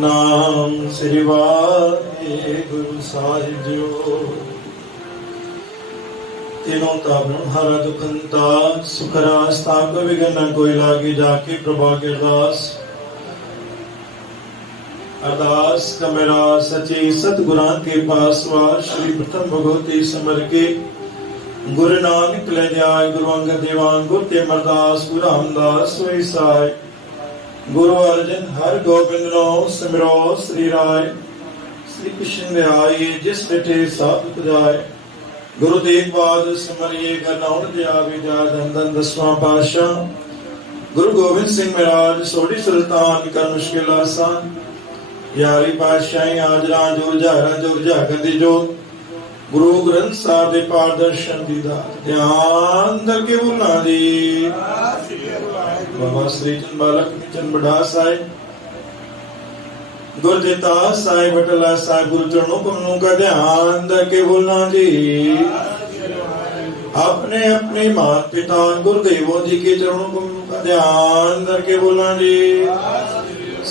ਸਤਨਾਮ ਸ੍ਰੀ ਵਾਹਿਗੁਰੂ ਸਾਹਿਬ JIO. तीनों ताबन हरा दुखंता सुखरास ताप विघ्न कोई लागे जाके प्रभा के अरदास का मेरा सचे सतगुरां के पास वार श्री प्रथम भगवती समर के गुरु नानक ले जाय गुरु अंगद देवान गुरु के अमरदास गुरु रामदास सोई साय गुरु अर्जन हर गोबिंद नो सिमरो श्री राय श्री कृष्ण ध्याये जिस बैठे साधु पुजाय गुरु तेग बहादुर सिमरिए गरनौर दया विद्या धन धन दसवां पातशाह गुरु गोबिंद सिंह महाराज सोढ़ी सुल्तान कर मुश्किल आसान यारी पातशाही आजरा जुरझा गंदी जोत गुरु ग्रंथ साहिब दे पारदर्शन दीदार ध्यान दर के बोलना दी बाबा श्री चंद बालक चंद बड़ा साहिब गुरदिता साहिब बटला साहिब गुरु चरणों कमलों का ध्यान करके बोलना जी। अपने अपने माता पिता गुरुदेवों जी के चरणों कमलों का ध्यान करके बोलना जी।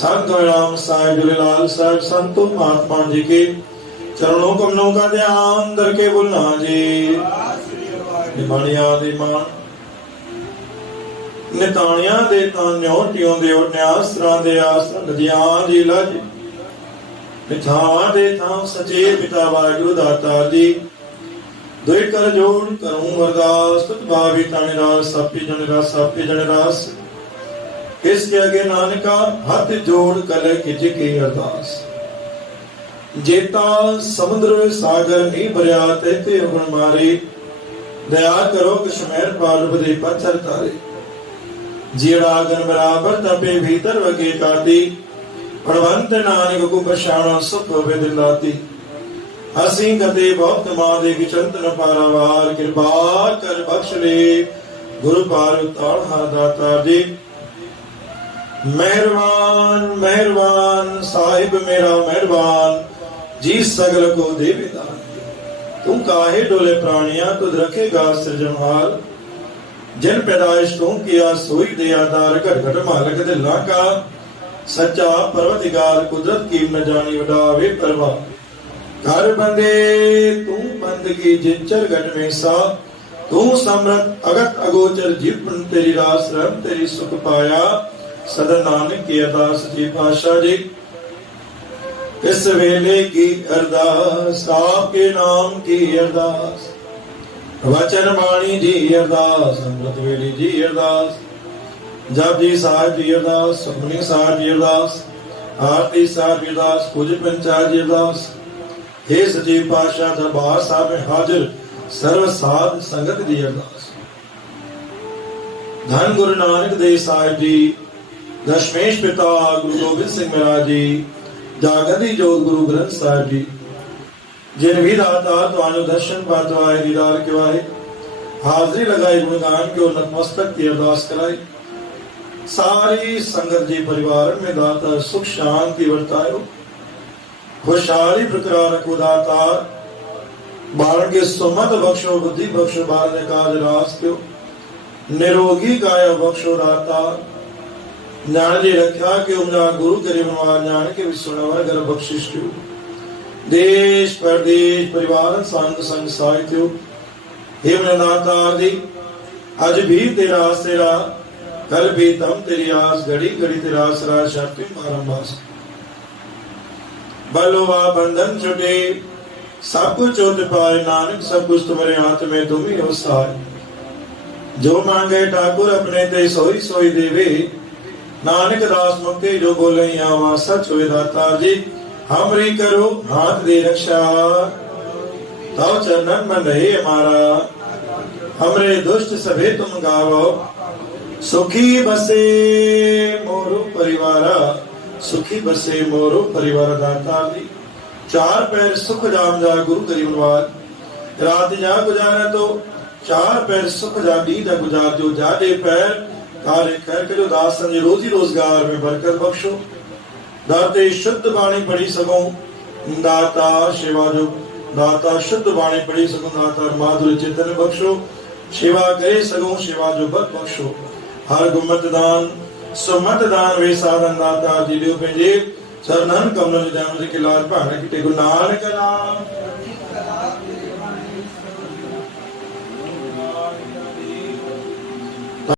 संत राम साहिब झूलेलाल साहिब संतों महात्मा जी के चरणों कमलों का ध्यान करके बोलना जी। निमाणिया दे मान निताणिया दे तान्यों टियों दे न्यासरां दे आसरा नदियां दी लज मिठां दे थां सचे पिता वाहिगुरु दातार जी दुई कर जोड़ करूं अरदास तुत भावी ताने रास सापी जन रास इसके आगे नानका हाथ जोड़ कले खिच की अरदास जेता समुद्र सागर नी भरिया ते उगण मारे दया करो कश्मीर पार दे पत्थर तारे जीड़ा गन बराबर तपे भीतर वगे काटी पड़वंत नानक को पछाणो सुख विद लाती हसी कते बहुत मां दे चंतन पारावार कृपा कर बख्श ले गुरु पार उतार हा दाता जी। मेहरबान मेहरबान साहिब मेरा मेहरबान जी सगल को देवे दान तू काहे डोले प्राणिया तुझ रखेगा सृजनहार जिन पैदाइश तू किया सोई दे आधार घट घट मालक दिला का सच्चा परवतिगार कुदरत की न जानी उड़ावे परवा घर बंदे तू बंदगी जिंचर घट में सा तू समरत अगत अगोचर जीवन तेरी रास रम तेरी सुख पाया सदा नानक की अरदास जी पातशाह जी। इस वेले की अरदास आपके नाम की अरदास वचन बाणी जी अरदास अमृत वेली जी अरदास जप जी साहिब जी अरदास सुखमनी साहिब जी अरदास आरती साहिब जी अरदास पूज पंचायत जी अरदास हे सच्चे पातशाह दरबार साहिब में हाजिर सर्व साध संगत जी अरदास धन गुरु नानक देव साहिब जी दशमेश पिता गुरु गोबिंद सिंह महाराज जी जागती जोत गुरु ग्रंथ साहिब जी जिन भी दाता तुहानो दर्शन पातवाए दीदार करवाए हाजरी लगाई गुणगान के नतमस्तक की अरदास कराई सारी संगत जी परिवार में दाता सुख शांति वर्तायो खुशहाली प्रकार को दाता बाल के सुमत बख्शो बुद्धि बख्शो बाल ने काज रास क्यों निरोगी काया बख्शो दाता ज्ञान जी रख्या के उमजा गुरु करीब ज्ञान के विश्वनवर घर बख्शिश क्यों देश परदेश परिवार संग संग साहित्यो हे दाता दी अज भी तेरा तेरा कल भी तम तेरी आस घड़ी घड़ी तेरा आसरा शक्ति मारंबास बलोवा बंधन छुटे सब कुछ चोट पाए नानक सब कुछ तुम्हारे हाथ में तुम ही हो सहाय जो मांगे ठाकुर अपने ते सोई सोई देवे नानक दास मुक्ति जो बोले यहाँ सच हुए दाता जी हमरी करो हाथ दे रक्षा तव चरणन में रहे हमारा हमरे दुष्ट सभे तुम गावो सुखी बसे मोरो परिवारा सुखी बसे मोरो परिवार दाता दी चार पैर सुख जाम जा गुरु करीबनवाद रात जा गुजारा तो चार पैर सुख जा दी जा गुजार जो जादे पैर कार्य कर के जो दासन जी रोजी रोजगार में बरकत बख्शो दाते शुद्ध बाणी पढ़ी सको दाता सेवा जो दाता शुद्ध बाणी पढ़ी सको दाता माधुर्य चिंतन बख्शो सेवा करे सको सेवा जो बद बख्शो हर गुमत दान सुमत दान वे साधन दाता दिलियो पंहिंजे ਸਰਨਨ ਕਮਲ ਨਿਦਾਨ ਦੇ ਕਿਲਾਰ ਭਾਣਾ ਕਿਤੇ ਗੁਰੂ ਨਾਨਕ ਨਾਮ